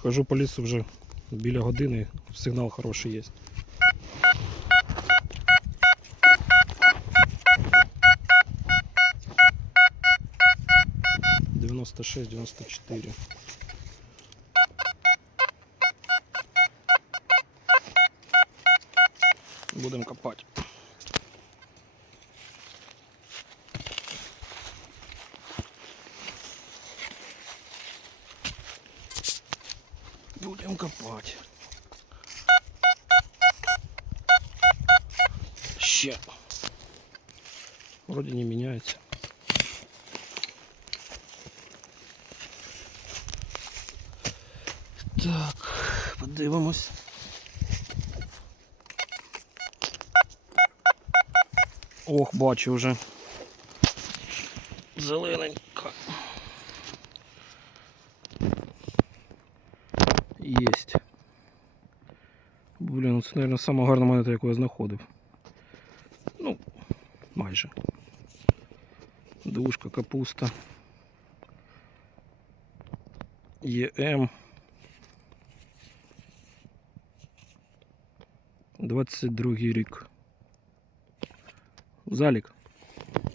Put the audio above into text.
Хожу по лісу вже біля години, сигнал хороший є. Девяносто шесть, девяносто четыре. Будемо копати. Будем копать. Ще. Вроде не меняется. Так, подивимось. Ох, бачу вже. Зелененька. Єсть. Блін, це, мабуть, сама гарна монета, яку я знаходив. Ну, майже. Душка, капуста. ЄМ. 22 рік. Залік.